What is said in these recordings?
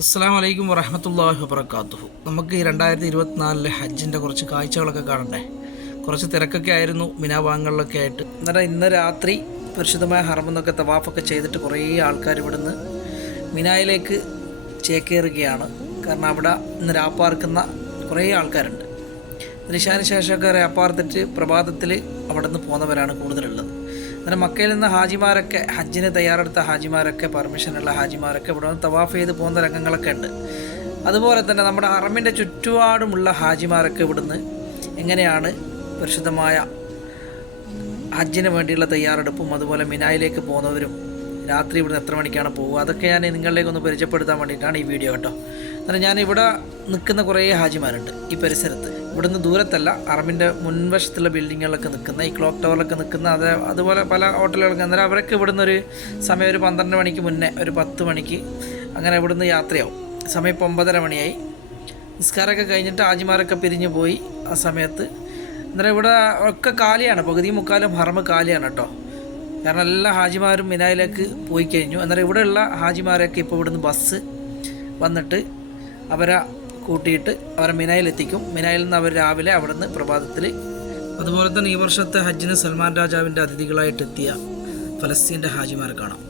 അസ്സാം വലൈക്കും വറഹമത്തല്ലാഹി വബർക്കാത്തുഹു നമുക്ക് ഈ രണ്ടായിരത്തി ഇരുപത്തിനാലിലെ ഹജ്ജിന്റെ കുറച്ച് കാഴ്ചകളൊക്കെ കാണണ്ടേ? കുറച്ച് തിരക്കൊക്കെ ആയിരുന്നു മിനാഭാഗങ്ങളിലൊക്കെ ആയിട്ട്. എന്നാലും ഇന്ന് രാത്രി പരിശുദ്ധമായ ഹർമെന്നൊക്കെ തവാഫൊക്കെ ചെയ്തിട്ട് കുറേ ആൾക്കാർ ഇവിടുന്ന് മിനായിലേക്ക് ചേക്കേറുകയാണ്. കാരണം അവിടെ ഇന്ന് രാപ്പാർക്കുന്ന കുറേ ആൾക്കാരുണ്ട്. നിശാന് ശേഷമൊക്കെ രാപ്പാർത്തിട്ട് പ്രഭാതത്തിൽ അവിടെ നിന്ന് പോകുന്നവരാണ് കൂടുതലുള്ളത്. അങ്ങനെ മക്കയിൽ നിന്ന് ഹാജിമാരൊക്കെ ഹജ്ജിന് തയ്യാറെടുത്ത ഹാജിമാരൊക്കെ പെർമിഷനുള്ള ഹാജിമാരൊക്കെ ഇവിടെ നിന്ന് തവാഫ് ചെയ്ത് പോകുന്ന രംഗങ്ങളൊക്കെ ഉണ്ട്. അതുപോലെ തന്നെ നമ്മുടെ ഹറമിന്റെ ചുറ്റുപാടുമുള്ള ഹാജിമാരൊക്കെ ഇവിടുന്ന് എങ്ങനെയാണ് പരിശുദ്ധമായ ഹജ്ജിന് വേണ്ടിയുള്ള തയ്യാറെടുപ്പും അതുപോലെ മിനായിലേക്ക് പോകുന്നവരും രാത്രി ഇവിടുന്ന് എത്ര മണിക്കാണ് പോകുക അതൊക്കെ ഞാൻ നിങ്ങളിലേക്ക് ഒന്ന് പരിചയപ്പെടുത്താൻ വേണ്ടിയിട്ടാണ് ഈ വീഡിയോ കേട്ടോ. അന്നേരം ഞാൻ ഇവിടെ നിൽക്കുന്ന കുറേ ഹാജിമാരുണ്ട് ഈ പരിസരത്ത്. ഇവിടുന്ന് ദൂരത്തല്ല അറമിന്റെ മുൻവശത്തുള്ള ബിൽഡിങ്ങുകളിലൊക്കെ നിൽക്കുന്ന ഈ ക്ലോക്ക് ടവറിലൊക്കെ നിൽക്കുന്ന അത് അതുപോലെ പല ഹോട്ടലുകളൊക്കെ അന്നേരം അവരൊക്കെ ഇവിടുന്ന് ഒരു സമയം ഒരു പന്ത്രണ്ട് മണിക്ക് മുന്നേ ഒരു പത്ത് മണിക്ക് അങ്ങനെ ഇവിടുന്ന് യാത്രയാവും. സമയം ഇപ്പോൾ ഒമ്പതര മണിയായി. നിസ്കാരമൊക്കെ കഴിഞ്ഞിട്ട് ഹാജിമാരൊക്കെ പിരിഞ്ഞു പോയി ആ സമയത്ത്. അന്നേരം ഇവിടെ ഒക്കെ കാലിയാണ് പകുതി മുക്കാലും ഹറമ് കാലിയാണ് കേട്ടോ. കാരണം എല്ലാ ഹാജിമാരും മിനായിലേക്ക് പോയി കഴിഞ്ഞു. എന്നാൽ ഇവിടെയുള്ള ഹാജിമാരൊക്കെ ഇപ്പോൾ ഇവിടുന്ന് ബസ് വന്നിട്ട് അവരെ കൂട്ടിയിട്ട് അവരെ മിനായിലെത്തിക്കും മിനായിൽ നിന്ന് അവർ രാവിലെ അവിടുന്ന് പ്രഭാതത്തിൽ അതുപോലെ തന്നെ ഈ വർഷത്തെ ഹജ്ജിന് സൽമാൻ രാജാവിന്റെ അതിഥികളായിട്ട് എത്തിയ ഫലസ്തീന്റെ ഹാജിമാരെ കാണാം.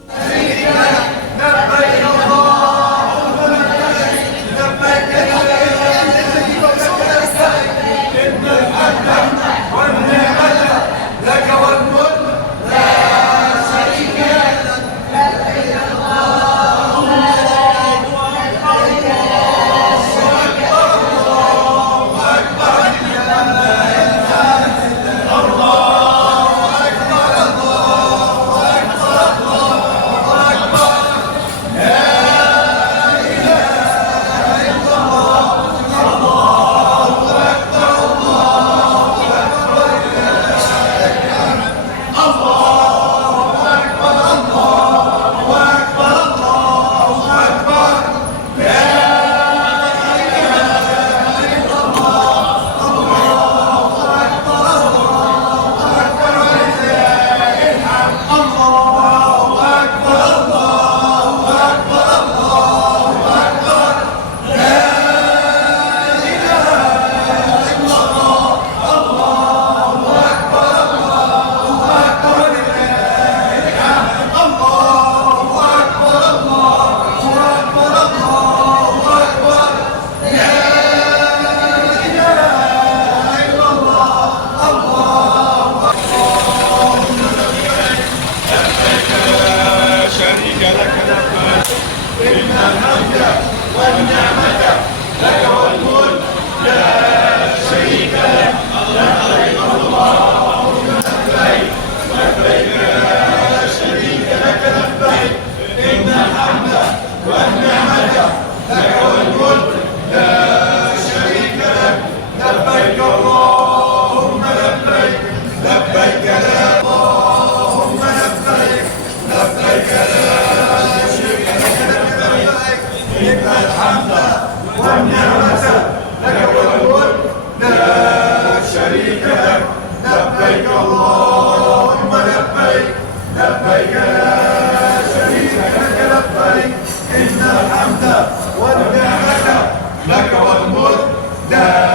لك والمدة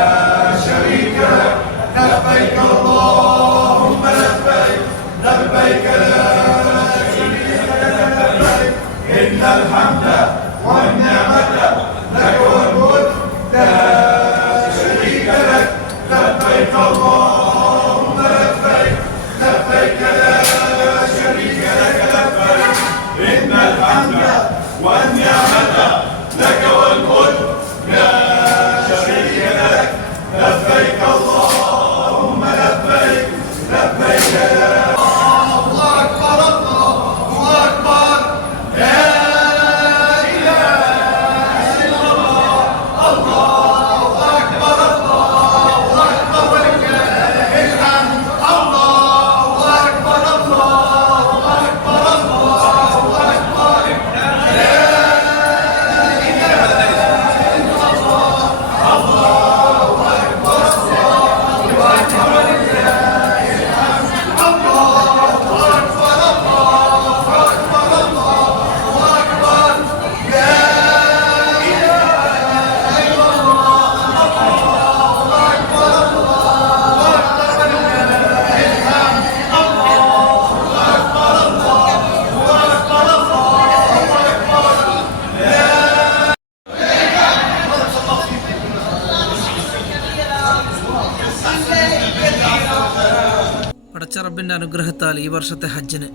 റബ്ബിന്റെ അനുഗ്രഹത്താൽ ഈ വർഷത്തെ ഹജ്ജിന്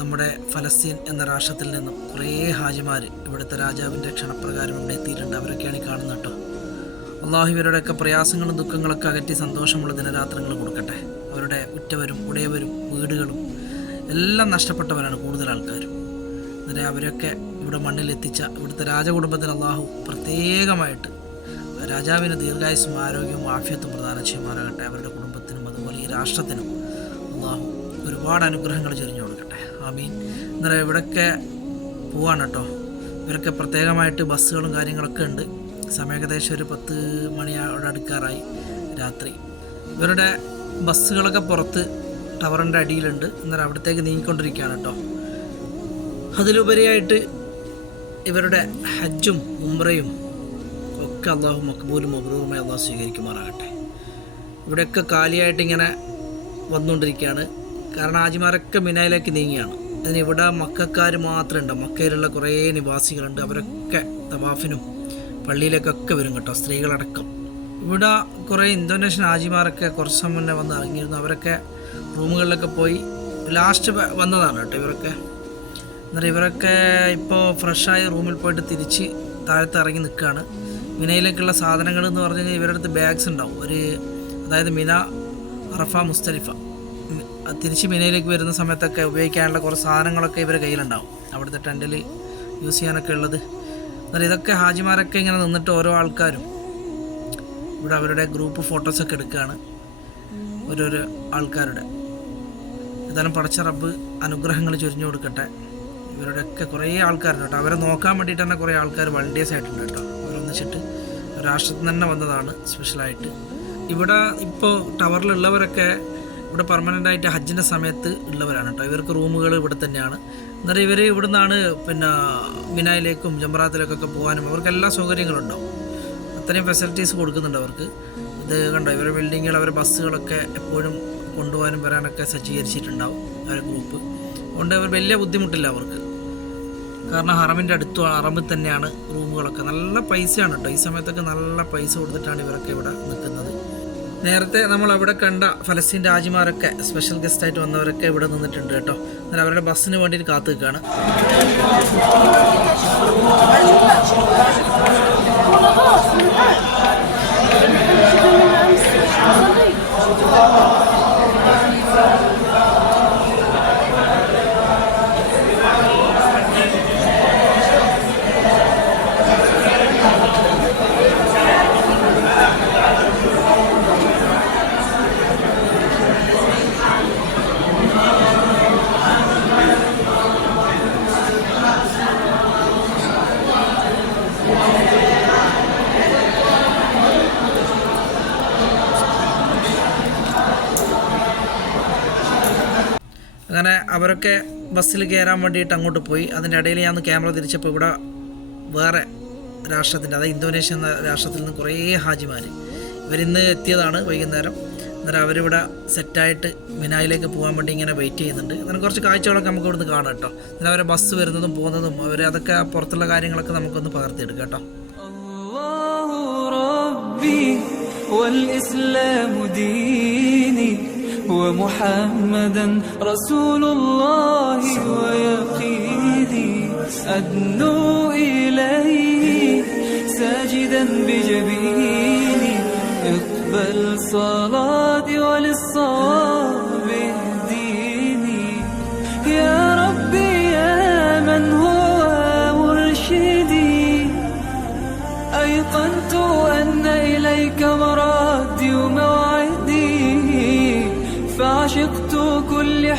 നമ്മുടെ ഫലസ്തീൻ എന്ന രാഷ്ട്രത്തിൽ നിന്നും കുറേ ഹാജിമാർ ഇവിടുത്തെ രാജാവിന്റെ ക്ഷണപ്രകാരം ഇവിടെ എത്തിയിട്ടുണ്ട്. അവരൊക്കെയാണ് കാണുന്നത് കേട്ടോ. അള്ളാഹു ഇവരുടെയൊക്കെ പ്രയാസങ്ങളും ദുഃഖങ്ങളൊക്കെ അകറ്റി സന്തോഷമുള്ള ദിനരാത്രങ്ങൾ കൊടുക്കട്ടെ. അവരുടെ ഉറ്റവരും ഉടയവരും വീടുകളും എല്ലാം നഷ്ടപ്പെട്ടവരാണ് കൂടുതൽ ആൾക്കാരും. എന്നിട്ട് അവരൊക്കെ ഇവിടെ മണ്ണിലെത്തിച്ച ഇവിടുത്തെ രാജകുടുംബത്തിൽ അള്ളാഹു പ്രത്യേകമായിട്ട് രാജാവിന് ദീർഘായുസും ആരോഗ്യവും ആഫ്യത്തും പ്രദാനം ചെയ്യുമാറാകട്ടെ. അവരുടെ കുടുംബത്തിനും അതുപോലെ ഈ രാഷ്ട്രത്തിനും അള്ളാഹു ഒരുപാട് അനുഗ്രഹങ്ങൾ ചൊരിഞ്ഞു കൊടുക്കട്ടെ. ആമീൻ. എന്നാലും ഇവിടെയൊക്കെ പോവാണ് കേട്ടോ. ഇവരൊക്കെ പ്രത്യേകമായിട്ട് ബസ്സുകളും കാര്യങ്ങളൊക്കെ ഉണ്ട്. സമയം ഏകദേശം ഒരു പത്ത് മണിയോടെ അടുക്കാറായി രാത്രി. ഇവരുടെ ബസ്സുകളൊക്കെ പുറത്ത് ടവറിന്റെ അടിയിലുണ്ട്. എന്നാലും അവിടത്തേക്ക് നീങ്ങിക്കൊണ്ടിരിക്കുകയാണ് കേട്ടോ. അതിലുപരിയായിട്ട് ഇവരുടെ ഹജ്ജും ഉംറയും ഒക്കെ അള്ളാഹു മക്ബൂലും മബ്രൂറുമായി അള്ളാഹു സ്വീകരിക്കുമാറാകട്ടെ. ഇവിടെയൊക്കെ കാലിയായിട്ട് ഇങ്ങനെ വന്നുകൊണ്ടിരിക്കുകയാണ്. കാരണം ആജിമാരൊക്കെ മിനയിലേക്ക് നീങ്ങിയാണ്. അതിന് ഇവിടെ മക്കാർ മാത്രമുണ്ട്. മക്കയിലുള്ള കുറേ നിവാസികളുണ്ട്. അവരൊക്കെ തവാഫിനും പള്ളിയിലേക്കൊക്കെ വരും കേട്ടോ സ്ത്രീകളടക്കം. ഇവിടെ കുറേ ഇന്തോനേഷ്യൻ ആജിമാരൊക്കെ കുറച്ച് മുന്നേ വന്ന് ഇറങ്ങിയിരുന്നു. അവരൊക്കെ റൂമുകളിലൊക്കെ പോയി ലാസ്റ്റ് വന്നതാണ് കേട്ടോ ഇവരൊക്കെ. എന്നിട്ട് ഇവരൊക്കെ ഇപ്പോൾ ഫ്രഷായി റൂമിൽ പോയിട്ട് തിരിച്ച് താഴത്ത് ഇറങ്ങി നിൽക്കുകയാണ്. മിനയിലേക്കുള്ള സാധനങ്ങൾ എന്ന് പറഞ്ഞു കഴിഞ്ഞാൽ ഇവരുടെ അടുത്ത് ബാഗ്സ് ഉണ്ടാവും. ഒരു അതായത് മിന അറഫ മുസ്തലിഫ. തിരിച്ച് മിനയിലേക്ക് വരുന്ന സമയത്തൊക്കെ ഉപയോഗിക്കാനുള്ള കുറേ സാധനങ്ങളൊക്കെ ഇവരെ കയ്യിലുണ്ടാവും. അവിടുത്തെ ടെന്റിൽ യൂസ് ചെയ്യാനൊക്കെ ഉള്ളത്. എന്നാൽ ഇതൊക്കെ ഹാജിമാരൊക്കെ ഇങ്ങനെ നിന്നിട്ട് ഓരോ ആൾക്കാരും ഇവിടെ അവരുടെ ഗ്രൂപ്പ് ഫോട്ടോസൊക്കെ എടുക്കുകയാണ് ഓരോരോ ആൾക്കാരുടെ. ഏതായാലും പടച്ച റബ്ബ് അനുഗ്രഹങ്ങൾ ചൊരിഞ്ഞു കൊടുക്കട്ടെ. ഇവരുടെയൊക്കെ കുറേ ആൾക്കാരുണ്ട് കേട്ടോ. അവരെ നോക്കാൻ വേണ്ടിയിട്ട് തന്നെ കുറേ ആൾക്കാർ വളണ്ടിയേഴ്സ് ആയിട്ടുണ്ട് കേട്ടോ. അവരൊന്നിച്ചിട്ട് രാഷ്ട്രത്തിൽ തന്നെ വന്നതാണ് സ്പെഷ്യലായിട്ട് ഇവിടെ ഇപ്പോൾ ടവറിലുള്ളവരൊക്കെ ഇവിടെ പെർമനന്റ് ആയിട്ട് ഹജ്ജിന്റെ സമയത്ത് ഉള്ളവരാണ് കേട്ടോ ഇവർക്ക് റൂമുകൾ ഇവിടെ തന്നെയാണ്. എന്നിട്ട് ഇവർ ഇവിടെ നിന്നാണ് പിന്നെ മിനായിലേക്കും ജംറാത്തിലേക്കൊക്കെ പോകാനും അവർക്ക് എല്ലാ സൗകര്യങ്ങളും ഉണ്ടാവും. അത്രയും ഫെസിലിറ്റീസ് കൊടുക്കുന്നുണ്ട് അവർക്ക്. ഇത് കണ്ടോ? ഇവരുടെ ബിൽഡിങ്ങുകൾ അവരുടെ ബസ്സുകളൊക്കെ എപ്പോഴും കൊണ്ടുപോകാനും വരാനൊക്കെ സജ്ജീകരിച്ചിട്ടുണ്ടാവും അവരുടെ ഗ്രൂപ്പ് അതുകൊണ്ട് അവർ വലിയ ബുദ്ധിമുട്ടില്ല അവർക്ക്. കാരണം ഹറമിന്റെ അടുത്ത് ഹറമിൽ തന്നെയാണ് റൂമുകളൊക്കെ. നല്ല പൈസയാണ് കേട്ടോ ഈ സമയത്തൊക്കെ നല്ല പൈസ കൊടുത്തിട്ടാണ് ഇവരൊക്കെ ഇവിടെ നിൽക്കുന്നത്. നേരത്തെ നമ്മൾ അവിടെ കണ്ട ഫലസ്തീൻ രാജിമാരൊക്കെ സ്പെഷ്യൽ ഗസ്റ്റ് ആയിട്ട് വന്നവരൊക്കെ ഇവിടെ നിന്നിട്ടുണ്ട് കേട്ടോ. എന്നാൽ അവരുടെ ബസ്സിന് വേണ്ടിയിട്ട് കാത്തു നിൽക്കുകയാണ് അങ്ങനെ അവരൊക്കെ ബസ്സിൽ കയറാൻ വേണ്ടിയിട്ട് അങ്ങോട്ട് പോയി അതിൻ്റെ ഇടയിൽ ഞാൻ ഒന്ന് ക്യാമറ തിരിച്ചപ്പോൾ ഇവിടെ വേറെ രാഷ്ട്രത്തിൻ്റെ അതായത് ഇന്തോനേഷ്യ എന്ന രാഷ്ട്രത്തിൽ നിന്ന് കുറേ ഹാജിമാർ ഇവരിന്ന് എത്തിയതാണ് വൈകുന്നേരം അന്നേരം അവരിവിടെ സെറ്റായിട്ട് മിനായിലേക്ക് പോകാൻ വേണ്ടി ഇങ്ങനെ വെയിറ്റ് ചെയ്യുന്നുണ്ട് അങ്ങനെ കുറച്ച് കാഴ്ചകളൊക്കെ നമുക്ക് ഇവിടുന്ന് കാണാം കേട്ടോ എന്നാൽ അവരെ ബസ് വരുന്നതും പോകുന്നതും അവർ അതൊക്കെ പുറത്തുള്ള കാര്യങ്ങളൊക്കെ നമുക്കൊന്ന് പകർത്തിയെടുക്കാം കേട്ടോ الله ربي والإسلام ديني ومحمدا رسول الله ويقيني أدنو إليه ساجدا بجبيني اقبل صلاتي وللصواب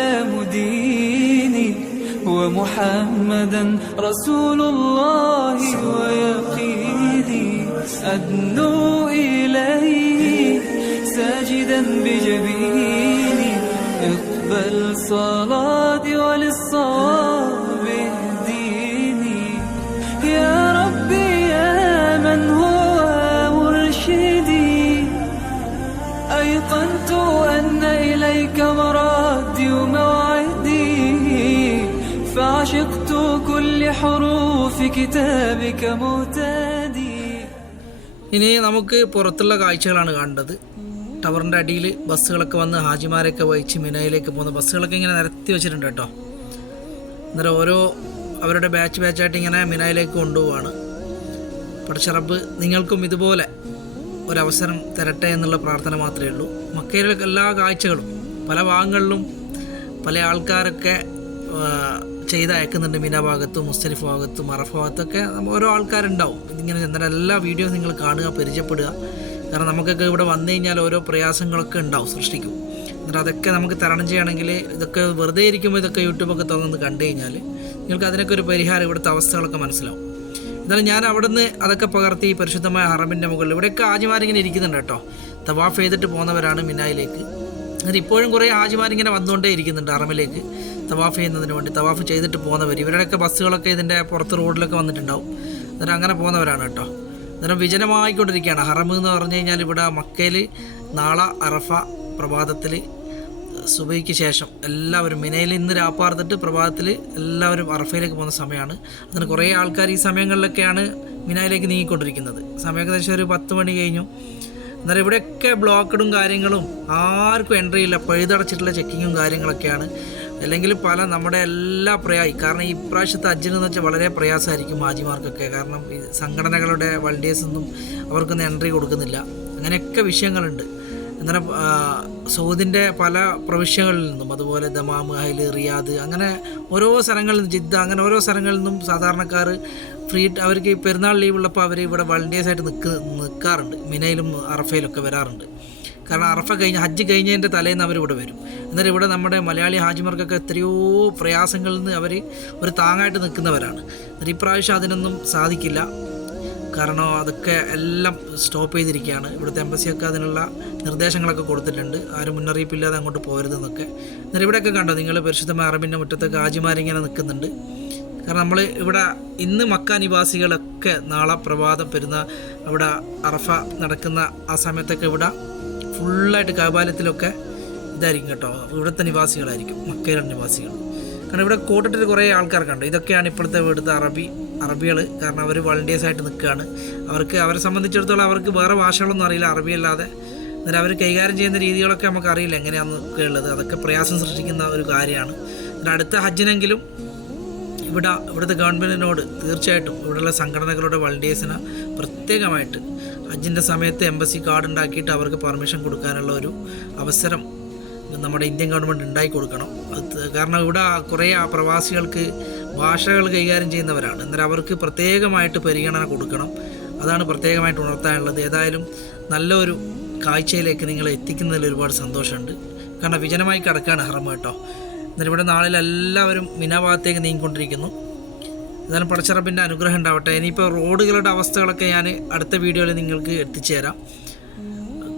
والإسلام ديني ومحمدا رسول الله ويقيني. أدنو إليه ساجدا بجبيني. اقبل صلاتي ഇനി നമുക്ക് പുറത്തുള്ള കാഴ്ചകളാണ് കാണേണ്ടത്. ടവറിന്റെ അടിയിൽ ബസ്സുകളൊക്കെ വന്ന് ഹാജിമാരെയൊക്കെ വഹിച്ച് മിനയിലേക്ക് പോകുന്ന ബസ്സുകളൊക്കെ ഇങ്ങനെ നിരത്തി വെച്ചിട്ടുണ്ട് കേട്ടോ. അന്നേരം ഓരോ അവരുടെ ബാച്ച് ബാച്ചായിട്ട് ഇങ്ങനെ മിനയിലേക്ക് കൊണ്ടുപോവാണ്. പടച്ചറബ് നിങ്ങൾക്കും ഇതുപോലെ ഒരവസരം തരട്ടെ എന്നുള്ള പ്രാർത്ഥന മാത്രമേ ഉള്ളൂ. മക്കയിലെ എല്ലാ കാഴ്ചകളും പല ഭാഗങ്ങളിലും പല ആൾക്കാരൊക്കെ ചെയ്ത് അയക്കുന്നുണ്ട് മിന ഭാഗത്തും മുസ്തലിഫ് ഭാഗത്തും അറഫ് ഭാഗത്തൊക്കെ ഓരോ ആൾക്കാരുണ്ടാവും. ഇതിങ്ങനെ എന്നാൽ എല്ലാ വീഡിയോ നിങ്ങൾ കാണുക പരിചയപ്പെടുക. കാരണം നമുക്കൊക്കെ ഇവിടെ വന്നു കഴിഞ്ഞാൽ ഓരോ പ്രയാസങ്ങളൊക്കെ ഉണ്ടാവും സൃഷ്ടിക്കും. എന്നിട്ട് അതൊക്കെ നമുക്ക് തരണം ചെയ്യണമെങ്കിൽ ഇതൊക്കെ വെറുതെ ഇരിക്കുമ്പോൾ ഇതൊക്കെ യൂട്യൂബൊക്കെ തുറന്ന് കണ്ടു കഴിഞ്ഞാൽ നിങ്ങൾക്ക് അതിനൊക്കെ ഒരു പരിഹാരം ഇവിടുത്തെ അവസ്ഥകളൊക്കെ മനസ്സിലാവും. എന്നാലും ഞാൻ അവിടുന്ന് അതൊക്കെ പകർത്തി പരിശുദ്ധമായ ഹറമിന്റെ മുകളിൽ ഇവിടെയൊക്കെ ആജിമാരിങ്ങനെ ഇരിക്കുന്നുണ്ട് കേട്ടോ. തവാഫ് ചെയ്തിട്ട് പോകുന്നവരാണ് മിനായിലേക്ക്. എന്നിട്ട് ഇപ്പോഴും കുറേ ആജിമാരിങ്ങനെ വന്നുകൊണ്ടേ ഇരിക്കുന്നുണ്ട് ഹറമിലേക്ക് തവാഫ് ചെയ്യുന്നതിന് വേണ്ടി തവാഫ് ചെയ്തിട്ട് പോകുന്നവർ ഇവരുടെയൊക്കെ ബസ്സുകളൊക്കെ ഇതിന്റെ പുറത്ത് റോഡിലൊക്കെ വന്നിട്ടുണ്ടാവും. അന്നേരം അങ്ങനെ പോകുന്നവരാണ് കേട്ടോ. അന്നേരം വിജനമായിക്കൊണ്ടിരിക്കുകയാണ്. ഹറം എന്ന് പറഞ്ഞു കഴിഞ്ഞാൽ ഇവിടെ മക്കയിൽ നാളെ അറഫ പ്രഭാതത്തിൽ സുബൈക്ക് ശേഷം എല്ലാവരും മിനയിൽ ഇന്ന് രാപ്പാർത്തിട്ട് പ്രഭാതത്തിൽ എല്ലാവരും അറഫയിലേക്ക് പോകുന്ന സമയമാണ്. അതിന് കുറേ ആൾക്കാർ ഈ സമയങ്ങളിലൊക്കെയാണ് മിനയിലേക്ക് നീങ്ങിക്കൊണ്ടിരിക്കുന്നത്. സമയം ഏകദേശം ഒരു പത്ത് മണി കഴിഞ്ഞു. അന്നേരം ഇവിടെയൊക്കെ ബ്ലോക്കഡും കാര്യങ്ങളും ആർക്കും എൻട്രി ഇല്ല. പഴുതടച്ചിട്ടുള്ള ചെക്കിങ്ങും കാര്യങ്ങളൊക്കെയാണ്. അല്ലെങ്കിൽ പല നമ്മുടെ എല്ലാ പ്രയായി കാരണം ഈ പ്രാവശ്യത്തെ അജ്ജിന് എന്ന് വെച്ചാൽ വളരെ പ്രയാസമായിരിക്കും ഹാജിമാർക്കൊക്കെ കാരണം സംഘടനകളുടെ ഒന്നും അവർക്കൊന്നും എൻട്രി കൊടുക്കുന്നില്ല. അങ്ങനെയൊക്കെ വിഷയങ്ങളുണ്ട്. എന്നാൽ സൗദിന്റെ പല പ്രവിശ്യകളിൽ നിന്നും അതുപോലെ ദമാം അഹ്ല് റിയാദ് അങ്ങനെ ഓരോ സ്ഥലങ്ങളിൽ നിന്നും ജിദ്ദ അങ്ങനെ ഓരോ സ്ഥലങ്ങളിൽ നിന്നും സാധാരണക്കാർ ഫ്രീ അവർക്ക് പെരുന്നാൾ ലീവ് ഉള്ളപ്പോൾ അവർ ഇവിടെ വളണ്ടിയേഴ്സ് ആയിട്ട് നിൽക്ക് നിൽക്കാറുണ്ട്. മിനയിലും അറഫയിലൊക്കെ വരാറുണ്ട്. കാരണം അറഫ കഴിഞ്ഞ് ഹജ്ജ് കഴിഞ്ഞതിന്റെ തലേന്ന് അവർ ഇവിടെ വരും. എന്നാൽ ഇവിടെ നമ്മുടെ മലയാളി ഹാജിമാർക്കൊക്കെ എത്രയോ പ്രയാസങ്ങളിൽ നിന്ന് അവർ ഒരു താങ്ങായിട്ട് നിൽക്കുന്നവരാണ്. എന്നാൽ ഇപ്രാവശ്യം അതിനൊന്നും സാധിക്കില്ല. കാരണം അതൊക്കെ എല്ലാം സ്റ്റോപ്പ് ചെയ്തിരിക്കുകയാണ്. ഇവിടുത്തെ എംബസിയൊക്കെ അതിനുള്ള നിർദ്ദേശങ്ങളൊക്കെ കൊടുത്തിട്ടുണ്ട്. ആരും മുന്നറിയിപ്പില്ലാതെ അങ്ങോട്ട് പോരുതെന്നൊക്കെ. എന്നാൽ ഇവിടെയൊക്കെ കണ്ടോ നിങ്ങൾ പരിശുദ്ധമായ അറബിന്റെ മുറ്റത്തൊക്കെ ഹാജിമാരിങ്ങനെ നിൽക്കുന്നുണ്ട്. കാരണം നമ്മൾ ഇവിടെ ഇന്ന് മക്ക നിവാസികളൊക്കെ നാളെ പ്രഭാതം പെരുന്ന അവിടെ അറഫ നടക്കുന്ന ആ സമയത്തൊക്കെ ഇവിടെ ഫുള്ളായിട്ട് കാബാലയത്തിലൊക്കെ ഇതായിരിക്കും കേട്ടോ. ഇവിടുത്തെ നിവാസികളായിരിക്കും. മക്കയിലെ നിവാസികൾ. കാരണം ഇവിടെ കൂട്ടിട്ട് കുറേ ആൾക്കാർ കണ്ടു. ഇതൊക്കെയാണ് ഇപ്പോഴത്തെ ഇവിടുത്തെ അറബി അറബികൾ. കാരണം അവർ വളണ്ടിയേഴ്സ് ആയിട്ട് നിൽക്കുകയാണ്. അവർക്ക് അവരെ സംബന്ധിച്ചിടത്തോളം അവർക്ക് വേറെ ഭാഷകളൊന്നും അറിയില്ല. അറബി അല്ലാതെ. എന്നാൽ അവർ കൈകാര്യം ചെയ്യുന്ന രീതികളൊക്കെ നമുക്ക് അറിയില്ല എങ്ങനെയാണെന്നൊക്കെ ഉള്ളത്. അതൊക്കെ പ്രയാസം സൃഷ്ടിക്കുന്ന ഒരു കാര്യമാണ്. എന്നാൽ അടുത്ത ഹജ്ജിനെങ്കിലും ഇവിടെ ഇവിടുത്തെ ഗവൺമെന്റിനോട് തീർച്ചയായിട്ടും ഇവിടെയുള്ള സംഘടനകളുടെ വളണ്ടിയേഴ്സിനെ പ്രത്യേകമായിട്ട് ഹജ്ജിന്റെ സമയത്ത് എംബസി കാർഡ് ഉണ്ടാക്കിയിട്ട് അവർക്ക് പെർമിഷൻ കൊടുക്കാനുള്ള ഒരു അവസരം നമ്മുടെ ഇന്ത്യൻ ഗവൺമെന്റ് ഉണ്ടാക്കി കൊടുക്കണം. അത് കാരണം ഇവിടെ കുറേ പ്രവാസികൾക്ക് ഭാഷകൾ കൈകാര്യം ചെയ്യുന്നവരാണ്. എന്നാൽ അവർക്ക് പ്രത്യേകമായിട്ട് പരിഗണന കൊടുക്കണം. അതാണ് പ്രത്യേകമായിട്ട് ഉണർത്താനുള്ളത്. ഏതായാലും നല്ലൊരു കാഴ്ചയിലേക്ക് നിങ്ങൾ എത്തിക്കുന്നതിൽ ഒരുപാട് സന്തോഷമുണ്ട്. കാരണം വിജനമായി കിടക്കുകയാണ് ഹറം കേട്ടോ. എന്നിട്ട് ഇവിടെ നാളിൽ എല്ലാവരും മിനാഭാഗത്തേക്ക് നീങ്ങിക്കൊണ്ടിരിക്കുന്നു. ഏതായാലും പടച്ചിറപ്പിന്റെ അനുഗ്രഹം ഉണ്ടാവട്ടെ. ഇനിയിപ്പോൾ റോഡുകളുടെ അവസ്ഥകളൊക്കെ ഞാൻ അടുത്ത വീഡിയോയിൽ നിങ്ങൾക്ക് എത്തിച്ചു തരാം.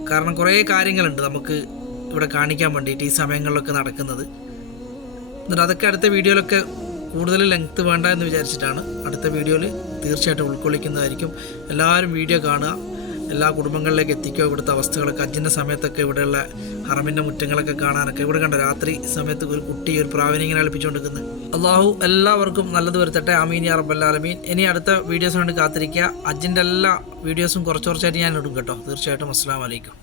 കാരണം കുറേ കാര്യങ്ങളുണ്ട് നമുക്ക് ഇവിടെ കാണിക്കാൻ വേണ്ടിയിട്ട് ഈ സമയങ്ങളിലൊക്കെ നടക്കുന്നത്. എന്നിട്ട് അതൊക്കെ അടുത്ത വീഡിയോയിലൊക്കെ കൂടുതൽ ലെങ്ത്ത് വേണ്ട എന്ന് വിചാരിച്ചിട്ടാണ്. അടുത്ത വീഡിയോയിൽ തീർച്ചയായിട്ടും ഉൾക്കൊള്ളിക്കുന്നതായിരിക്കും. എല്ലാവരും വീഡിയോ കാണുക. എല്ലാ കുടുംബങ്ങളിലേക്ക് എത്തിക്കുക. ഇവിടുത്തെ അവസ്ഥകളൊക്കെ അജിന്റെ സമയത്തൊക്കെ ഇവിടെയുള്ള ഹറമിന്റെ മുറ്റങ്ങളൊക്കെ കാണാനൊക്കെ ഇവിടെ കണ്ട? രാത്രി സമയത്ത് ഒരു കുട്ടി ഒരു പ്രാവിനെ ഇങ്ങനെ കളിപ്പിച്ചുകൊണ്ടിരിക്കുന്നത് അള്ളാഹു എല്ലാവർക്കും നല്ലത് വരുത്തട്ടെ. അമീൻ യാ റബ്ബൽ ആലമീൻ. ഇനി അടുത്ത വീഡിയോസ് വേണ്ടി കാത്തിരിക്കുക. അജിന്റെ എല്ലാ വീഡിയോസും കുറച്ച് കുറച്ചായിട്ട് ഞാൻ ഇടും കേട്ടോ. തീർച്ചയായിട്ടും. അസ്സാം വലൈക്കും